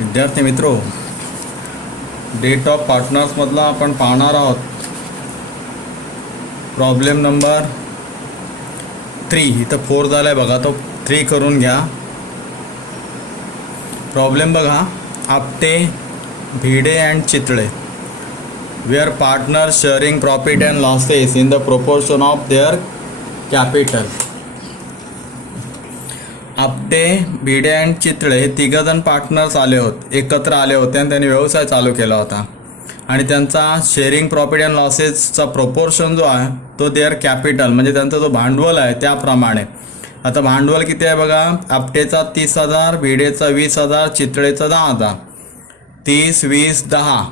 विद्यार्थी मित्रो, date of पार्टनर्समधला आपण पाहणार आहोत प्रॉब्लेम नंबर 3. इथं 4 झाला आहे बघा, तो 3 करून घ्या. प्रॉब्लेम बघा, Apte, Bhide and Chitale were partner sharing profit and losses in the proportion of their capital. Apte, Bhide and Chitale हे तिघंजण पार्टनर्स एकत्र आले होते आणि त्यांनी व्यवसाय चालू केला होता आणि त्यांचा शेअरिंग प्रॉफिट अँड लॉसेसचा प्रोपोर्शन जो आहे तो देअर कॅपिटल म्हणजे त्यांचा जो भांडवल आहे त्याप्रमाणे. आता भांडवल किती आहे बघा, आपटेचा 30,000, भिडेचा 20,000, चितळेचा 10,000. 30, 20, 10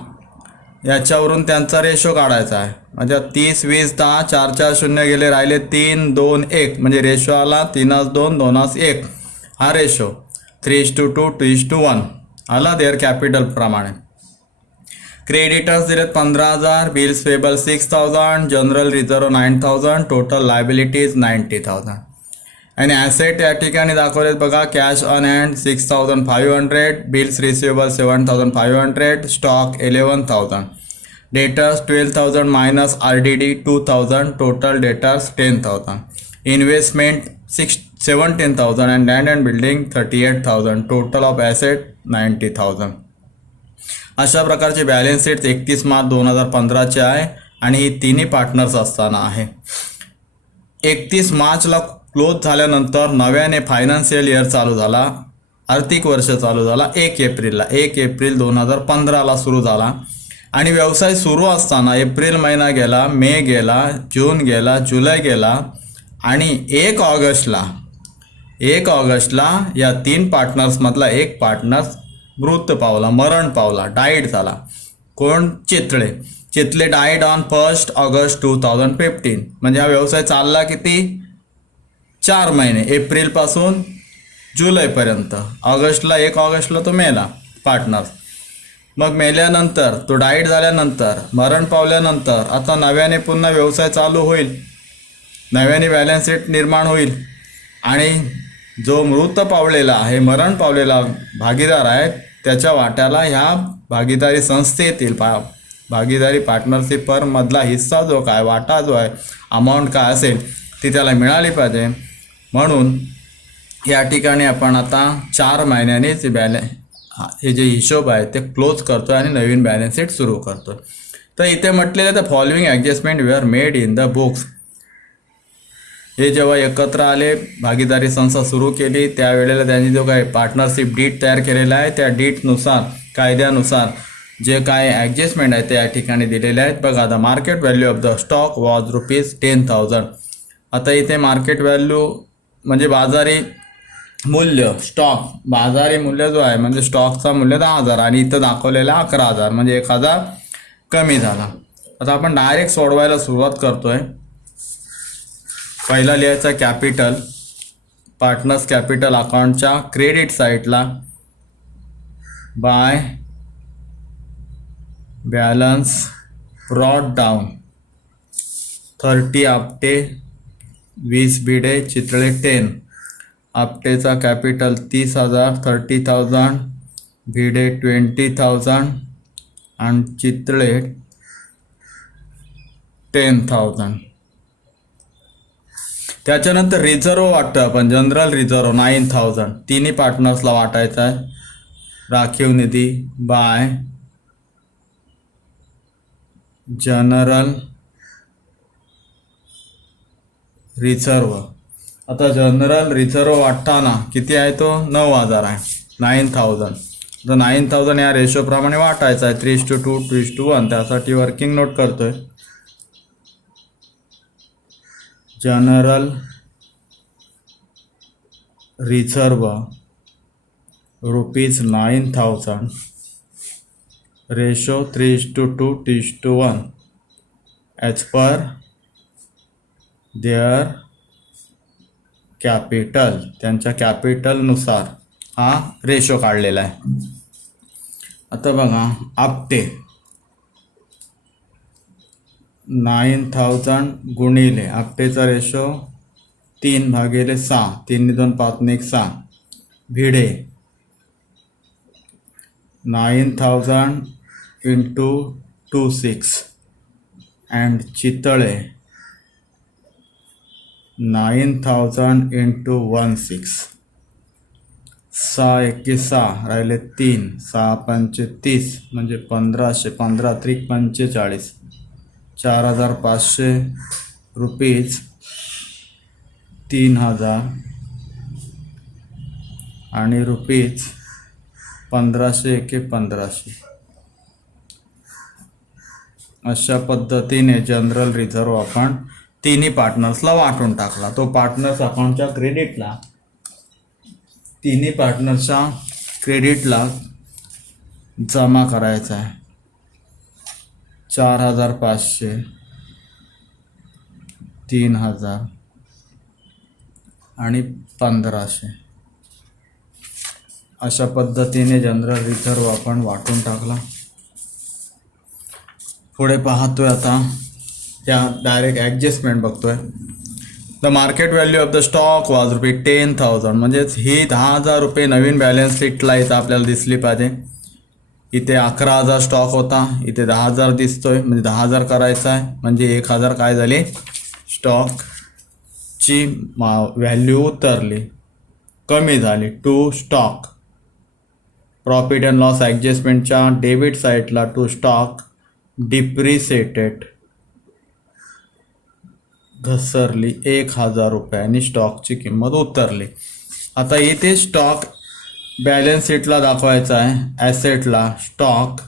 याच्यावरून त्यांचा रेशो काढायचा आहे. म्हणजे 30, 20, 10, 4 4 शून्य गेले, राहिले 3, 2, 1 म्हणजे रेशो आला 3:2, 2:1 हा रेशो. 3:2, 2:1 आला देअर कॅपिटल प्रमाणे. क्रेडिटर्स दिलेत 15,000, bills payable 6,000, general reserve 9,000, total liabilities 90,000. आणि ॲसेट या ठिकाणी दाखवलेत बघा, cash on hand 6,500, bills receivable 7,500, stock 11,000, debtors 12,000 minus RDD 2,000, total debtors 10,000, investment 17,000 and land and building 38,000, total of asset 90,000. अशा प्रकारचे बॅलन्स शीट 31 मार्च 2015चे आहे आणि ही तिन्ही पार्टनर्स असताना आहे. 31 मार्चला क्लोज झाल्यानंतर नव्याने फायनान्शियल इयर चालू झाला, आर्थिक वर्ष चालू झाला 1 एप्रिलला. 1 एप्रिल 2015ला सुरू झाला आणि व्यवसाय सुरू असताना एप्रिल महिना गेला, मे गेला, जून गेला, जुलै गेला आणि 1 ऑगस्टला या 3 पार्टनर्समधला एक पार्टनर्स मृत पावला, मरण पावला, डाईड झाला. कोण? Chitale died on 1 August 2015. म्हणजे हा व्यवसाय चालला किती? 4 महिने, एप्रिलपासून जुलैपर्यंत. 1 ऑगस्टला तो मेला पार्टनर्स. मग मेल्यानंतर तो डाईड झाल्यानंतर, मरण पावल्यानंतर आता नव्याने पुन्हा व्यवसाय चालू होईल, नव्याने बॅलन्स शीट निर्माण होईल आणि जो मृत पावलेला आहे, मरण पावलेला भागीदार आहे त्याच्या वाट्याला ह्या भागीदारी संस्थेतील भागीदारी पार्टनरशिप फर्ममधला हिस्सा जो काय, वाटा जो आहे, अमाऊंट काय असेल ती त्याला मिळाली पाहिजे. म्हणून या ठिकाणी आपण आता 4 महिन्यांनीच हे जे हिशोब आहे ते क्लोज करतो आणि नवीन बॅलन्स शीट सुरू करतो. तर इथे म्हटलेलं the following adjustment we are made in the books. हे जेव्हा एकत्र आले, भागीदारी संस्था सुरू केली, त्यावेळेला त्यांनी जो काय पार्टनरशिप डीट तयार केलेला आहे त्या डीटनुसार, कायद्यानुसार जे काय ॲडजस्टमेंट आहे ते या ठिकाणी दिलेले आहेत. बघा, the market value of the stock was ₹10,000. आता इथे मार्केट व्हॅल्यू म्हणजे बाजारी मूल्य, स्टॉक बाजारी मूल्य जो आहे म्हणजे स्टॉकचा मूल्य 10,000 आणि इथं दाखवलेला 11,000 म्हणजे 1,000 कमी झाला. आता आपण डायरेक्ट सोडवायला सुरुवात करतोय. पहिला लिहायचा कॅपिटल, पार्टनर्स कॅपिटल अकाउंटच्या क्रेडिट साईडला by balance brought down 30 Apte, 20 Bhide, Chitale 10. आपटेचा कॅपिटल 30,000, 30,000, भिडे 20,000 आणि चितळे 10,000. त्याच्यानंतर रिझर्व वाटतं आपण, जनरल रिझर्व 9,000 तिन्ही पार्टनर्सला वाटायचा आहे. राखीव निधी बाय जनरल रिझर्व. आता जनरल रिझर्व वाटताना किती आहे तो? 9,000 आहे, 9,000. तर 9,000 या रेशोप्रमाणे वाटायचा आहे 3:2, 2:1. त्यासाठी वर्किंग नोट करतोय. General reserve ₹9,000, ratio 3:2, 2:1 as per their capital. त्यांच्या कॅपिटलनुसार हा रेशो काढलेला आहे. आता बघा, आपटे 9,000 गुणिले आपटेचा ratio 3/6, 3 2 5 1 6. Bhide 9,000 into 26 and Chitale 9,000 into 16. 6 एके 6 राहिले 3, 6 पंचे 30 म्हणजे 1500, 15 त्रिक 45, 4,500 रुपीज, 3,000 आणि रुपीज 1500 एके 1500. अशा पद्धतीने जनरल रिझर्व आपण तिन्ही पार्टनर्सला वाटून टाकला. तो पार्टनर्स अकाउंटच्या क्रेडिटला, तिन्ही पार्टनर्सच्या क्रेडिटला जमा करायचा आहे. 4,500, 3,000 आणि 1,500. अशा पद्धतीने जनरल रिझर्व आपण वाटून टाकला. पुढे पाहतोय आता त्या डायरेक्ट ॲडजस्टमेंट बघतोय. The market value of the stock was ₹10,000. म्हणजेच ही 10,000 रुपये नवीन बॅलन्स शीटला इथं आपल्याला दिसली पाहिजे. इथे 11,000 स्टॉक होता, इथे 10,000 दिसतोय, म्हणजे 10,000 करायचा आहे. म्हणजे 1,000 काय झाली, स्टॉकची व्हॅल्यू उतरली, कमी झाली. To stock profit and loss ॲडजस्टमेंटच्या डेबिट साईडला टू स्टॉक डिप्रिसिएटेड घसरली, 1,000 रुपयांनी स्टॉकची किंमत उतरली. आता इथे स्टॉक बॅलन्स शीटला दाखवायचा आहे. ॲसेटला स्टॉक,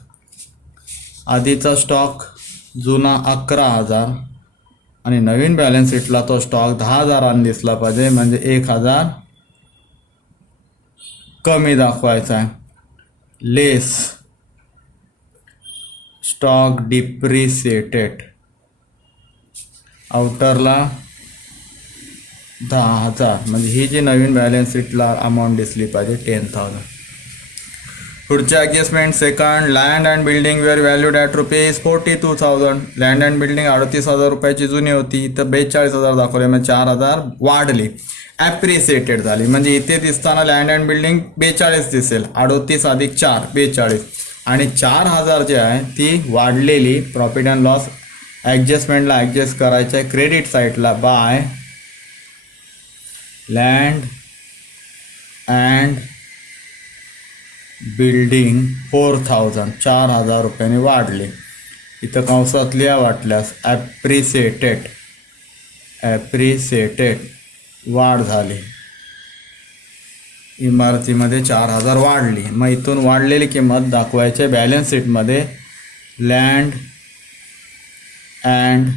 आधीचा स्टॉक जुना 11,000 आणि नवीन बॅलन्स शीटला तो स्टॉक 10,000 दिसला पाहिजे, म्हणजे 1,000 कमी दाखवायचा आहे. लेस स्टॉक डिप्रिसिएटेड, आउटरला 10,000, म्हणजे ही जी नवीन बॅलन्स शीटला अमाऊंट दिसली पाहिजे 10,000. पुढचे adjustment second, land and building were valued at ₹42,000. Land and building 38,000 रुपयाची जुनी होती, इथं 42,000 दाखवले, म्हणजे 4,000 वाढली, ॲप्रिसिएटेड झाली. म्हणजे इथे दिसताना लँड अँड बिल्डिंग 42 दिसेल, 38 अधिक 4 42, आणि 4,000 जे आहे ती वाढलेली प्रॉफिट अँड लॉस ॲडजस्टमेंटला ॲडजस्ट करायचं आहे क्रेडिट साईडला बाय लँड अँड बिल्डिंग 4,000, 4,000 रुपयांनी वाढले. इथं कंसात लिहा वाटल्यास ॲप्रिसिएटेड वाढ झाली, इमारतीमध्ये 4,000 वाढली. मग इथून वाढलेली किंमत दाखवायची बॅलन्स शीटमध्ये. लँड अँड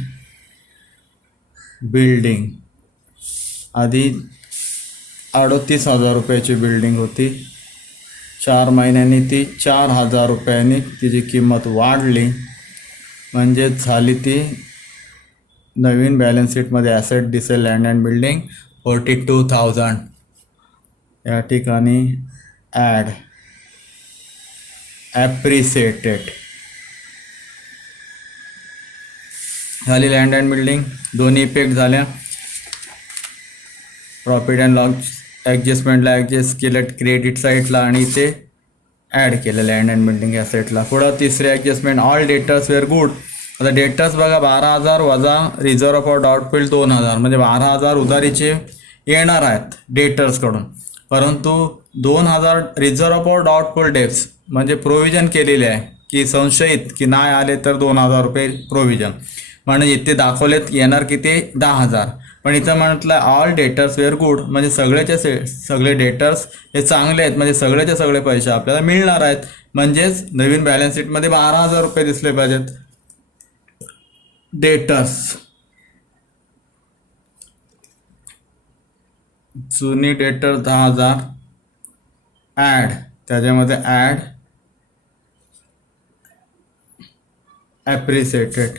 बिल्डिंग आधी 38,000 रुपयाची बिल्डिंग होती, 4 महिन्यांनी ती 4,000 रुपयांनी तिची किंमत वाढली, म्हणजेच झाली ती नवीन बॅलन्स शीटमध्ये ॲसेट दिसेल लँड अँड बिल्डिंग 42,000. या ठिकाणी ॲप्रिसिएटेड झाली लँड अँड बिल्डिंग. दोन्ही इफेक्ट झाल्या. प्रॉफिट अँड लॉस ॲडजस्टमेंटला ॲडजस्ट केलं क्रेडिट साईडला आणि इथे ॲड केलं लँड अँड बिल्डिंग ॲसेटला. पुढं तिसरे adjustment, all debtors were good. आता डेटर्स बघा 12,000 वजा रिझर्व फॉर डाऊटफुल 2,000, म्हणजे 12,000 उधारीचे येणार आहेत डेटर्सकडून, परंतु 2,000 रिझर्व फॉर डाऊटफुल डेट्स म्हणजे प्रोव्हिजन केलेले आहे की संशयित की नाही आले तर 2,000 रुपये प्रोव्हिजन. म्हणजे इथे दाखवलेत येणार की ते 10,000, पण इथं म्हटलं ऑल डेटर्स वेअर गुड, म्हणजे सगळे डेटर्स हे चांगले आहेत, म्हणजे सगळेचे सगळे पैसे आपल्याला मिळणार आहेत. म्हणजेच नवीन बॅलन्स शीटमध्ये 12,000 रुपये दिसले पाहिजेत. डेटर्स जुनी डेटर 10,000 ॲड, त्याच्यामध्ये add appreciated,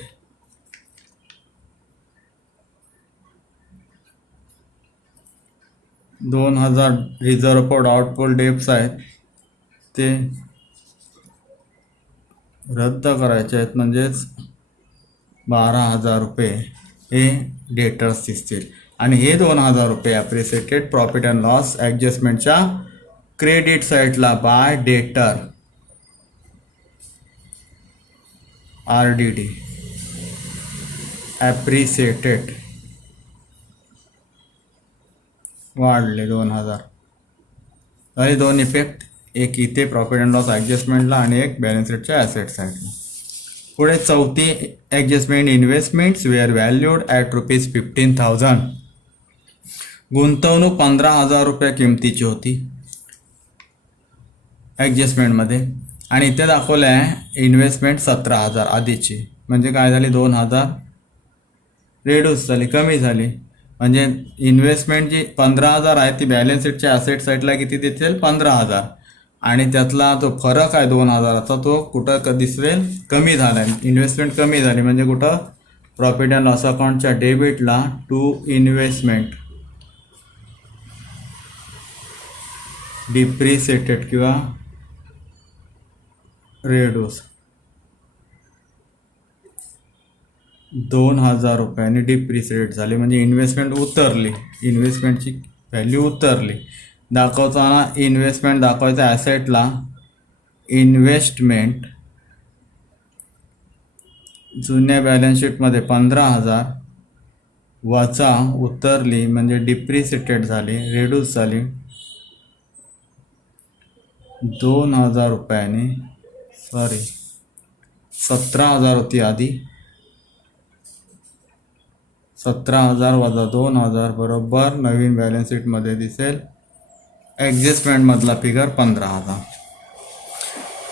2,000 reserve for doubtful debts आहेत ते रद्द करायचे आहेत, म्हणजेच 12,000 रुपये हे डेटर्स दिसतील. आणि हे 2,000 रुपये ॲप्रिसिएटेड प्रॉफिट अँड लॉस ॲडजस्टमेंटच्या क्रेडिट साईडला बाय डेटर RDD ॲप्रिसिएटेड वाढले 2000. आणि दोन इफेक्ट, एक इथे प्रॉफिट अँड लॉस ॲडजस्टमेंटला आणि एक बॅलन्स शीटच्या ॲसेट साईडला. पुढे चौथी adjustment, investments were valued at ₹15,000. गुंतवणूक 15,000 रुपये किमतीची होती ॲडजस्टमेंटमध्ये, आणि इथे दाखवलं आहे इन्व्हेस्टमेंट 17,000 आधीची. म्हणजे काय झाली, 2,000 रेड्यूस झाली, कमी झाली. म्हणजे इन्व्हेस्टमेंट जी 15,000 आहे ती बॅलन्स शीटच्या ॲसेट साईडला किती दिसेल, 15,000. आणि त्यातला जो फरक आहे 2,000चा तो कुठं दिसेल, कमी झाला आहे. इन्व्हेस्टमेंट कमी झाली म्हणजे कुठं, प्रॉफिट अँड लॉस अकाउंटच्या डेबिटला टू इन्व्हेस्टमेंट डिप्रिसिएटेड किंवा रेड्यूस 2,000 रुपयांनी डिप्रिसिएट झाली. म्हणजे इन्व्हेस्टमेंट उतरली, इन्व्हेस्टमेंटची व्हॅल्यू उतरली. दाखवताना इन्व्हेस्टमेंट दाखवायचं ॲसेटला, इन्व्हेस्टमेंट जुन्या बॅलन्स शीटमध्ये 15,000 वजा उतरली म्हणजे डिप्रिसिएटेड झाली, रेड्यूस झाली 2,000 रुपयांनी. 17,000 होती आधी, 17,000 वजा 2,000 बरोबर नवीन बॅलन्स शीटमध्ये दिसेल ॲडजस्टमेंटमधला फिगर 15,000.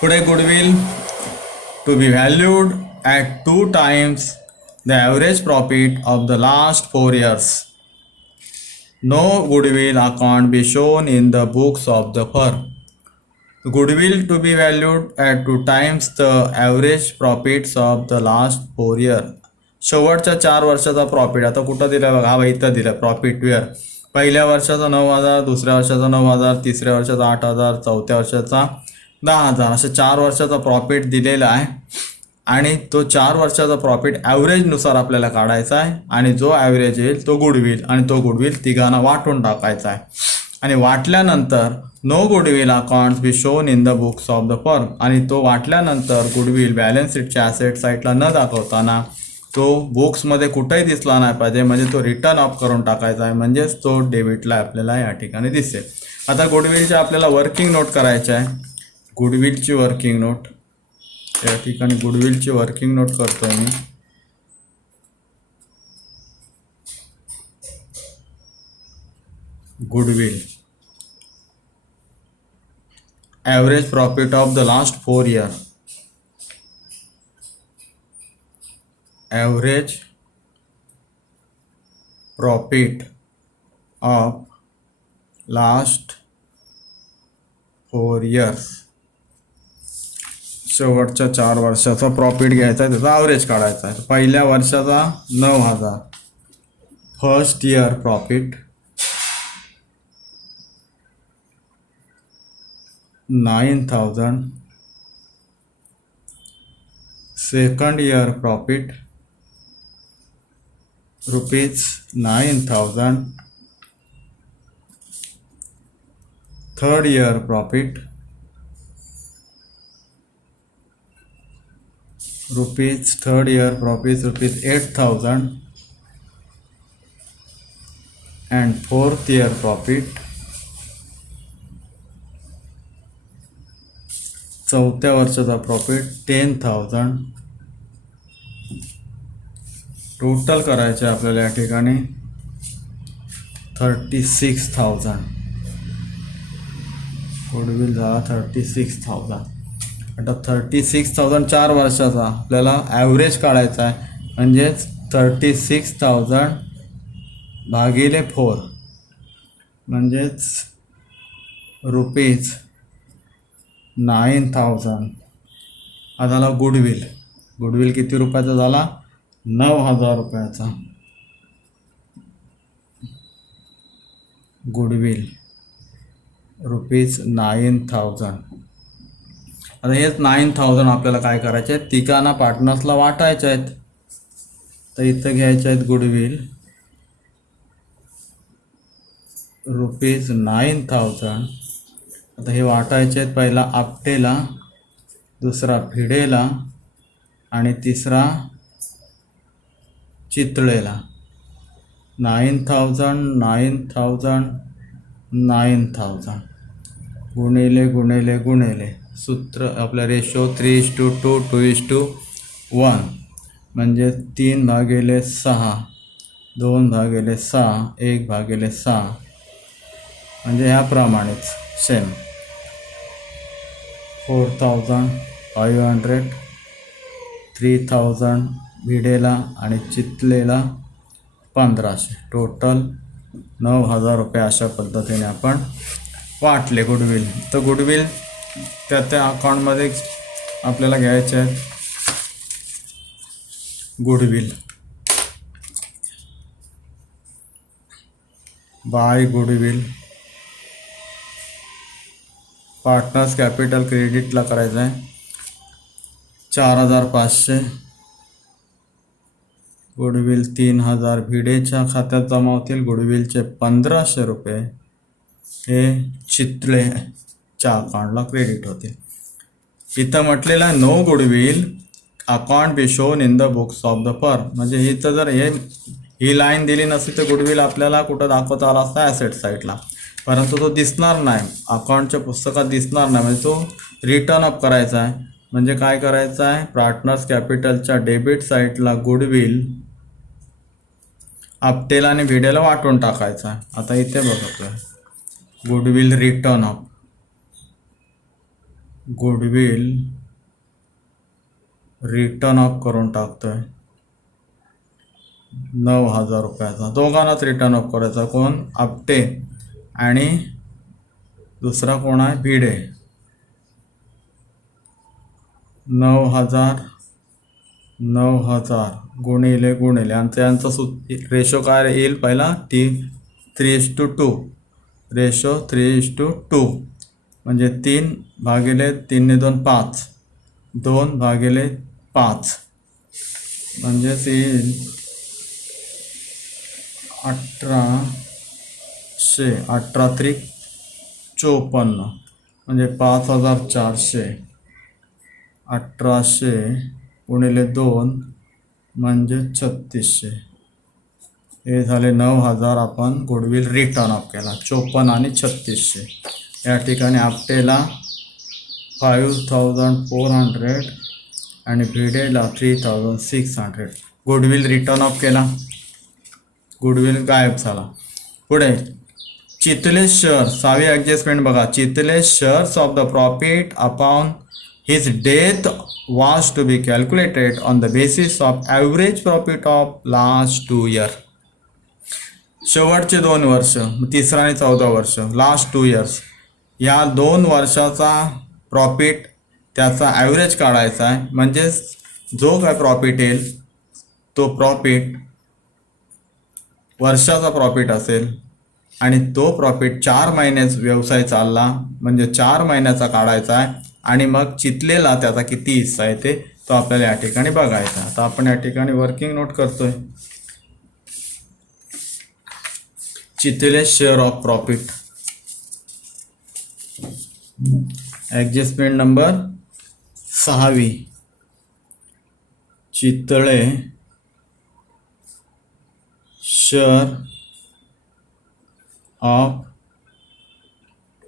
पुढे goodwill to be valued at 2 times the average profit of the last 4 years. No goodwill account be shown in the books of the firm. Goodwill to be valued at 2 times the average profits of the last 4 years. शेवटच्या 4 वर्षाचा profit आता कुठं दिला बघा, हा इथं दिला profit wear. पहिल्या वर्षाचा 9,000, दुसऱ्या वर्षाचा 9,000, तिसऱ्या वर्षाचा 8,000, चौथ्या वर्षाचा 10,000, असं 4 वर्षाचा प्रॉफिट दिलेला आहे. आणि तो 4 वर्षाचा प्रॉफिट ॲव्हरेजनुसार आपल्याला काढायचा आहे. आणि जो ॲव्हरेज येईल तो गुडविल, आणि तो गुडविल तिघांना वाटून टाकायचा आहे. आणि वाटल्यानंतर no goodwill accounts be shown in the books of the firm. आणि तो वाटल्यानंतर गुडविल बॅलन्स शीटच्या ॲसेट साईडला न दाखवताना तो बुक्समध्ये कुठेही दिसला नाही पाहिजे. म्हणजे तो रिटर्न ऑफ करून टाकायचा आहे, म्हणजेच तो डेबिटला आपल्याला या ठिकाणी दिसेल. आता गुडविलची आपल्याला वर्किंग नोट करायची आहे. गुडविलची वर्किंग नोट, या ठिकाणी गुडविलची वर्किंग नोट करतोय मी. Goodwill average profit of the last 4 years. Average profit of last 4 years. शेवटच्या 4 वर्षाचा प्रॉफिट घ्यायचा आहे, त्याचा ॲव्हरेज काढायचा आहे. पहिल्या वर्षाचा 9,000, first year profit 9,000, second year profit ₹9,000, third year profit ₹8,000, and fourth year profit चौथ्या वर्षाचा प्रॉफिट 10,000. टोटल करायचे आपल्याला या ठिकाणी 36,000. गुडविल झाला 36,000. आता 36,000 4 वर्षाचा आपल्याला ॲव्हरेज काढायचा आहे. म्हणजेच 36,000 भागिले 4 म्हणजेच ₹9,000. हा झाला गुडविल. गुडविल किती रुपयाचा झाला, 9,000 रुपयाचा. गुडविल ₹9,000. आता हेच 9,000 आपल्याला काय करायचे आहेत, तिघांना पार्टनर्सला वाटायचे आहेत. तर इथं घ्यायचे आहेत गुडविल ₹9,000. आता हे वाटायचे आहेत, पहिला आपटेला, दुसरा भिडेला आणि तिसरा चितळेला 9,000 9,000 9,000 गुणिले गुणिले गुणिले सूत्र आपलं रेशो 3:2 2:1 म्हणजे 3/6 2/6 1/6 म्हणजे ह्याप्रमाणेच सेम 4,500 3,000 भिडेला आणि चितलेला 1,500 टोटल 9,000 रुपये अशा पद्धतीने आपण वाटले गुडविल. तर गुडविल त्या अकाउंटमध्ये आपल्याला घ्यायचे आहेत. Goodwill by goodwill partners capital क्रेडिटला करायचं आहे 4,500. गुडविल 3,000 भिडेच्या खात्यात जमा होतील. गुडविलचे 1,500 रुपये हे चितळेच्या अकाउंटला क्रेडिट होतील. इथं म्हटलेलं आहे no goodwill account be shown in the books of the firm. म्हणजे इथं जर ही लाईन दिली नसती तर गुडविल आपल्याला कुठं दाखवता आला असता ॲसेट साईडला, परंतु तो दिसणार नाही, अकाउंटच्या पुस्तकात दिसणार नाही. म्हणजे तो रिटर्न अप करायचा आहे. म्हणजे काय करायचं आहे, पार्टनर्स कॅपिटलच्या डेबिट साईडला गुडविल आपटेला आणि भिडेला वाटून टाकायचं आहे. आता इथे बघतोय goodwill return up, goodwill return up करून टाकतोय 9,000 रुपयाचा. दोघांनाच रिटर्न अप करायचा. कोण, आपटे आणि दुसरा कोण आहे, भिडे. 9,000 9,000 गुणिले गुणिले आणि त्यांचं रेशो काय येईल, पहिला 3:2 रेशो 3:2 म्हणजे 3/3 ने 2 5 2/5 म्हणजेच येईल 1,800 18,354 म्हणजे 5,400 1,800 गुणिले 2 म्हणजे 3,600. हे झाले 9,000 आपण गुडविल रिटर्न अप केला. 54 आणि 3,600. या ठिकाणी आपटेला 5,400 आणि भिडेला 3,600 गुडविल रिटर्न अप केला. गुडविल गायब झाला. पुढे चितले शेअर 6वी ॲडजस्टमेंट बघा. चितले shares of the profit upon his death was to be calculated on the basis of average profit of last 2 years. शेवटचे 2 वर्ष, तिसरा आणि 14 वर्ष, लास्ट 2 years, या 2 वर्षाचा प्रॉफिट त्याचा ॲव्हरेज काढायचा आहे. म्हणजेच जो काय प्रॉफिट येईल तो प्रॉफिट वर्षाचा प्रॉफिट असेल आणि तो प्रॉफिट 4 महिन्याचा व्यवसाय चालला म्हणजे 4 महिन्याचा काढायचा आहे. आणि मग चितलेला त्याचा किती हिस्सा आहे ते तो आपल्याला या ठिकाणी बघायचा. आता आपण या ठिकाणी वर्किंग नोट करतोय. Chitale share of profit adjustment number 6वी. चितळे शेअर ऑफ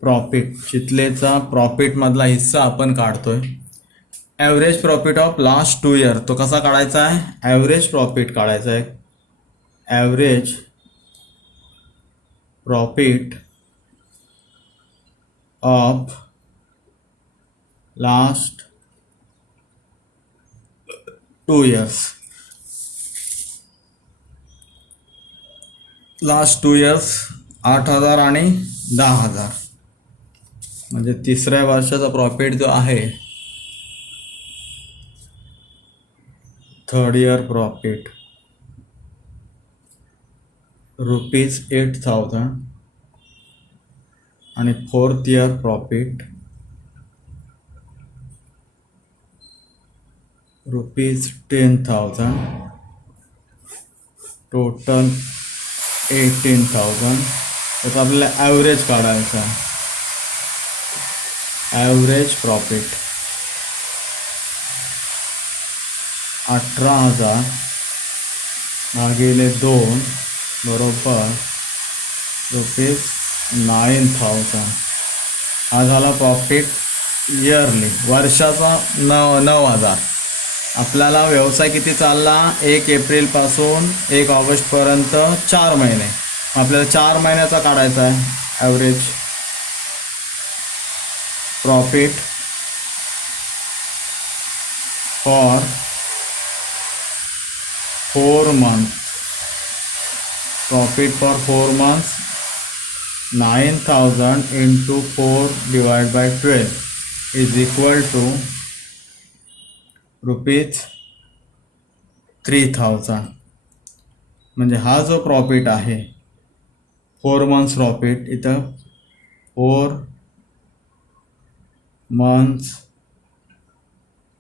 प्रॉफिट, चितलेचा प्रॉफिटमधला हिस्सा आपण काढतोय. Average profit of last 2 years तो कसा काढायचा आहे, ॲव्हरेज प्रॉफिट काढायचा आहे. Average profit of last 2 years. Last 2 years 8,000 आणि 10,000 म्हणजे तिसऱ्या वर्षाचा प्रॉफिट जो आहे, थर्ड इयर प्रॉफिट ₹8,000 आणि फोर्थ इयर प्रॉफिट ₹10,000 टोटल 18,000. त्याचा आपल्याला ॲव्हरेज काढायचा आहे. ॲव्हरेज प्रॉफिट 18,000 भागिले 2 बरोबर ₹9,000. हा झाला प्रॉफिट इयरली, वर्षाचा 9,000. आपल्याला व्यवसाय किती चालला, 1 एप्रिलपासून 1 ऑगस्टपर्यंत 4 महिने. आपल्याला 4 महिन्याचा काढायचा आहे average profit for 4 months. Profit for 4 months 9,000 into 4 divided by 12 is equal to ₹3,000. म्हणजे हा जो प्रॉफिट आहे 4 months प्रॉफिट, इथं 4 months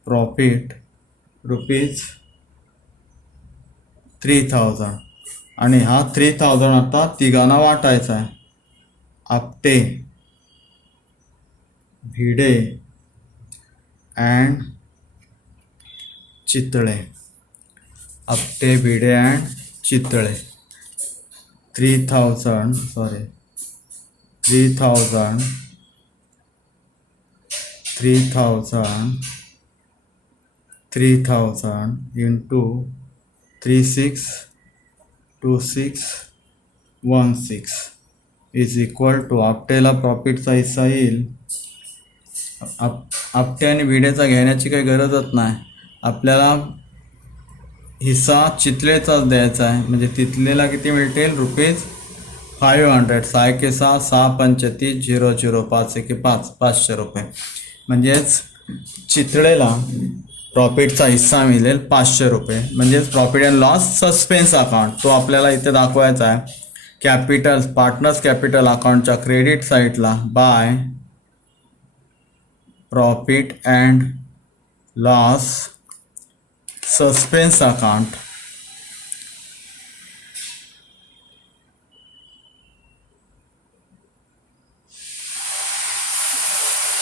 प्रॉफिट ₹3,000. आणि हा 3,000 आता तिघांना वाटायचा आहे. Apte, Bhide and Chitale. Apte, Bhide and Chitale. 3,000 into 362616 is equal to, आपटेला प्रॉफिटचा हिस्सा येईल. आपटे आणि भिडेचा घेण्याची काही गरजच नाही. आपल्याला हिस्सा चितलेचाच द्यायचा आहे. म्हणजे तिथलेला किती मिळतील, ₹500. 6 के 6, 6 पंचतीस 00, 5 एके 5, ₹500. म्हणजेच चितळेला प्रॉफिटचा हिस्सा मिळेल ₹500. म्हणजेच profit and loss suspense account तो आपल्याला इथे दाखवायचा आहे. कॅपिटल, पार्टनर्स कॅपिटल अकाउंटच्या क्रेडिट साईडला bye profit and loss suspense account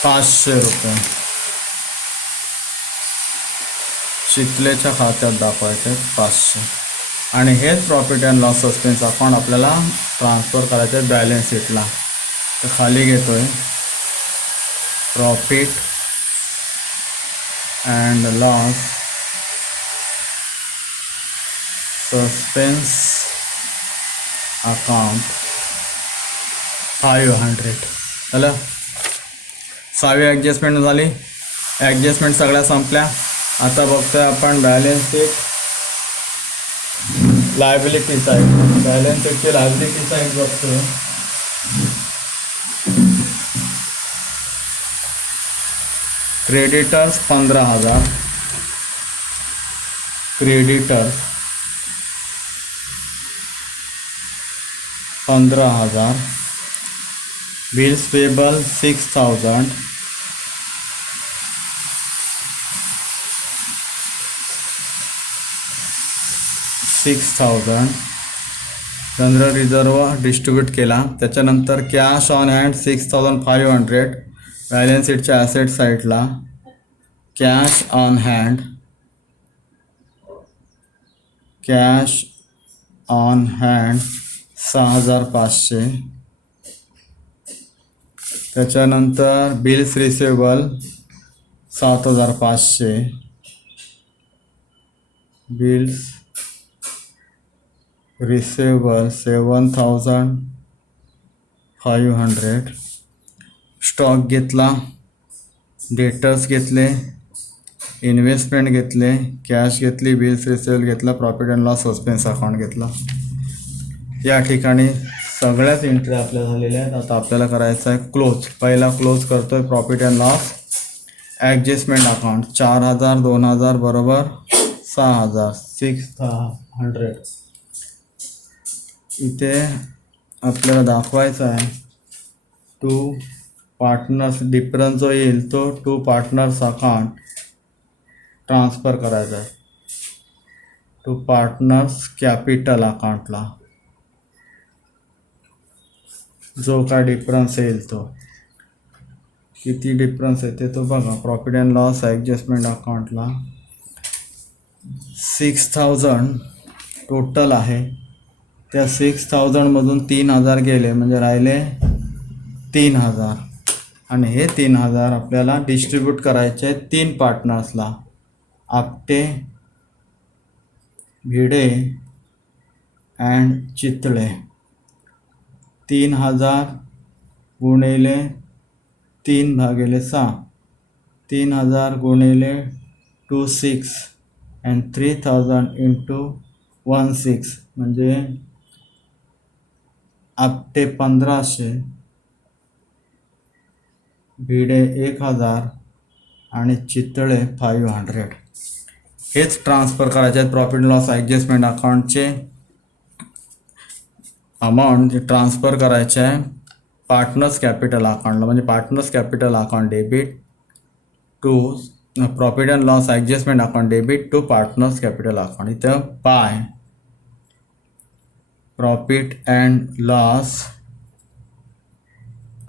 ₹500 चितलेच्या खात्यात दाखवायचे 500. आणि हेच profit and loss suspense account आपल्याला ट्रान्सफर करायचं आहे बॅलन्स शीटला. तर खाली घेतोय profit and loss suspense account 500. झालं. 6वी ॲडजस्टमेंट झाली. ॲडजस्टमेंट सगळ्या संपल्या. आता बघतोय आपण balance sheet, liability side. Balance शीटची लायबिलिटी साईड बघतोय. Creditors 15,000, creditors 15,000, bills payable 6,000, general reserve distribute केला. त्याच्यानंतर कॅश ऑन हँड 6,500. बॅलन्स शीटच्या ॲसेट साईडला कॅश ऑन हँड 6,500. त्याच्यानंतर bills receivable 7,500. Bills receivable 7,500. Stock घेतला, डेटर्स घेतले, इन्व्हेस्टमेंट घेतले, कॅश घेतली, बिल्स रिसिवेबल घेतला, profit and loss suspense account घेतला. या ठिकाणी सगळ्याच एंट्री आपल्या झालेल्या आहेत. आता आपल्याला करायचं आहे क्लोज. पहिला क्लोज करतोय profit and loss adjustment account 4,000, 2,000 बरोबर 6,000, 6,000. इथे आपल्याला दाखवायचं आहे 2 पार्टनर्स डिफरन्स जो येईल तो 2 पार्टनर्स अकाउंट ट्रान्सफर करायचा आहे 2 पार्टनर्स कॅपिटल अकाउंटला. जो काय डिफरन्स येईल तो किती डिफरन्स येते तो बघा. प्रॉफिट अँड लॉस ॲडजस्टमेंट अकाउंटला 6000 टोटल आहे. त्या 6000मधून 3000 गेले म्हणजे राहिले 3000 आणि हे 3000 आपल्याला डिस्ट्रीब्यूट करायचे आहेत 3 पार्टनर्सला. आपटे, भिडे अँड चितळे. 3000 गुणिले 3/6, 3000 गुणिले 26 अँड 3000 इंटू 16 म्हणजे आपटे 1500, भिडे 1000 आणि चितळे 500. हेच ट्रान्सफर करायचे आहेत प्रॉफिट लॉस ॲडजस्टमेंट अकाउंटचे अमाऊंट जे ट्रान्सफर करायचे आहे पार्टनर्स कॅपिटल अकाउंटला. म्हणजे partners capital account debit to profit and loss adjustment account debit to partners capital account. इथं by profit and loss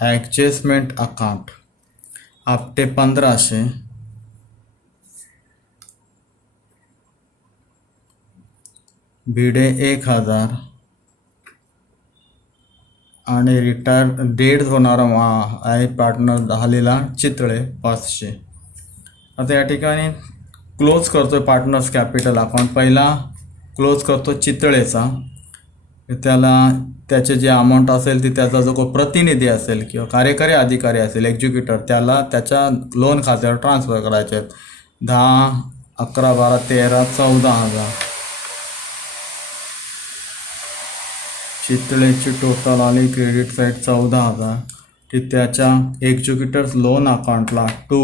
adjustment account Apte 1500, Bhide 1000 आणि रिटायर डेड होणारा आहे पार्टनर झालेला चितळे 500. आता या ठिकाणी क्लोज करतो आहे पार्टनर्स कॅपिटल अकाउंट. पहिला क्लोज करतो चितळेचा. त्याला त्याचे जे अमाऊंट असेल ती त्याचा जो को प्रतिनिधी असेल किंवा कार्यकारी अधिकारी असेल एक्झिक्युटर त्याला त्याच्या लोन खात्यावर ट्रान्सफर करायचे आहेत. 10, 11, 12, 13, 14,000. चितळेची टोटल आली क्रेडिट साईड 14,000 ती त्याच्या एक्झिक्युटर्स लोन अकाउंटला टू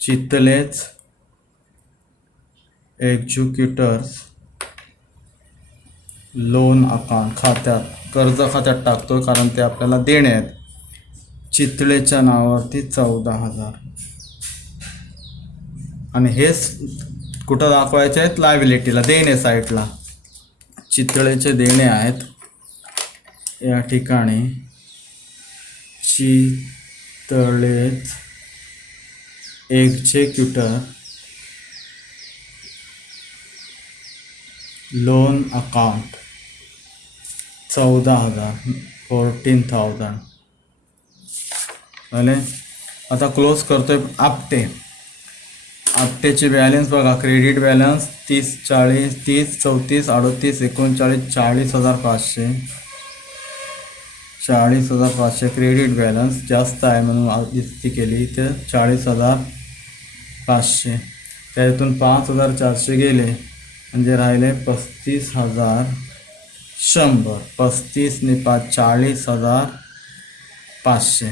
चितळेच एक्झिक्युटर्स लोन अकाउंट खात्यात कर्ज खात्यात टाकतो कारण ते आपल्याला देणे आहेत. चितळेच्या नावावरती 14,000 आणि हेच कुठं दाखवायचे आहेत लायबिलिटीला देणे साईडला. चितळेचे देणे आहेत या ठिकाणी चितळेच एक्झिक्युटर लोन अकाउंट 14,000 14,000 झाले. आता क्लोज करतोय आपटे. आपटेची बॅलन्स बघा क्रेडिट बॅलन्स 30, 40, 30, 34, 38, 39, 40,500. 40,500 क्रेडिट बॅलन्स जास्त आहे म्हणून आधी केली ते 40,500. त्यातून 5,400 गेले म्हणजे राहिले 35,100. 35 ने 5 40,500.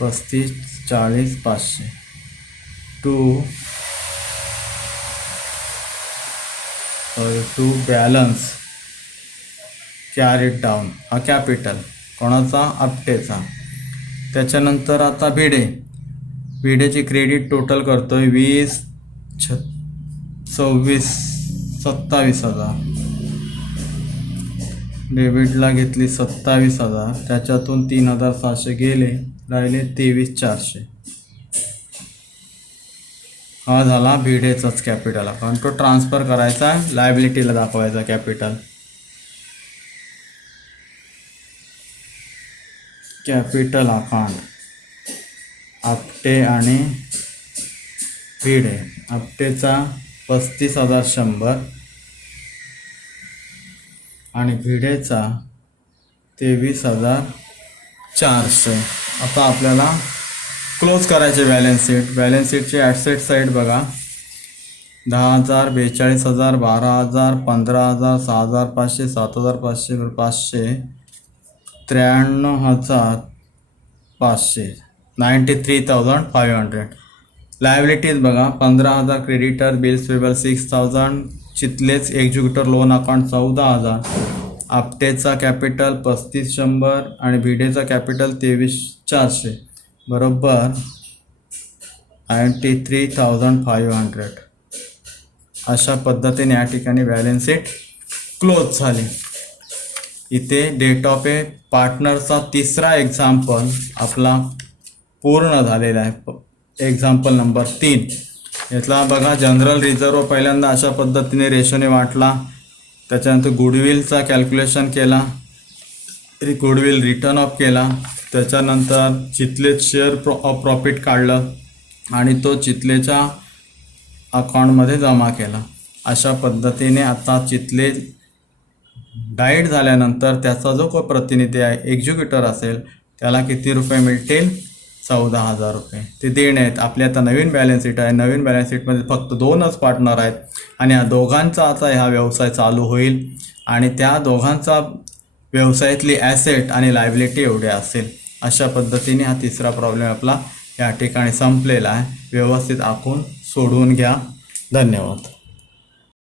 35, 40, 500 टू बॅलन्स कॅरीड डाऊन हा कॅपिटल कोणाचा आपटेचा. त्याच्यानंतर आता भिडेची क्रेडिट टोटल करतोय 20, 26, 27,000. डेबिटला घेतली 27,000 त्याच्यातून 3,700 गेले राहिले 23,400. हा झाला भिडेचाच कॅपिटल अकाउंट. तो ट्रान्सफर करायचा लायबिलिटीला दाखवायचा कॅपिटल. कॅपिटल अकाउंट आपटे आणि भिडे. आपटेचा 35,100 आणि भिडेचा 23,400. आता आपल्याला क्लोज करायचे बॅलन्स शीट. बॅलन्स शीटची ॲसेट साईड बघा 10,000, 42,000, 12,000, 15,000, 6,500, 7,500, 500, 93,500, 93,500. लायबिलिटीज बघा 15,000 क्रेडिटर बिल्स पेबल 6,000. चितलेच एक्झिक्युटर लोन अकाउंट 14,000. आपटेचा कॅपिटल 35,100 आणि भिडेचा कॅपिटल 23,400 बरोबर 93,500. अशा पद्धतीने या ठिकाणी बॅलन्स शीट क्लोज झाली. इथे डेट ऑफ ए पार्टनरचा तिसरा एक्झाम्पल आपला पूर्ण झालेला आहे. एक्झाम्पल नंबर 3 यातला बघा, जनरल रिझर्व पहिल्यांदा अशा पद्धतीने रेशोने वाटला. त्याच्यानंतर गुडविलचा कॅल्क्युलेशन केला, गुडविल रिटर्न ऑफ केला. त्याच्यानंतर चितले शेअर ऑफ प्रॉफिट काढलं आणि तो चितलेच्या अकाउंटमध्ये जमा केला. अशा पद्धतीने आता चितले डाईट झाल्यानंतर त्याचा जो कोई प्रतिनिधी आहे, एक्झिक्युटर असेल, त्याला किती रुपये मिळतील? 14,000 रुपये. ते देणे आहेत. आपली आता नवीन बॅलन्स शीट आहे. नवीन बॅलन्स शीटमध्ये फक्त 2च पार्टनर आहेत आणि या दोघांचा आता हा व्यवसाय चालू होईल आणि त्या दोघांचा व्यवसायातली ॲसेट आणि लायबिलिटी एवढे असेल. अशा पद्धतीने हा तिसरा प्रॉब्लेम आपला या ठिकाणी संपलेला आहे. व्यवस्थित आखून सोडवून घ्या. धन्यवाद.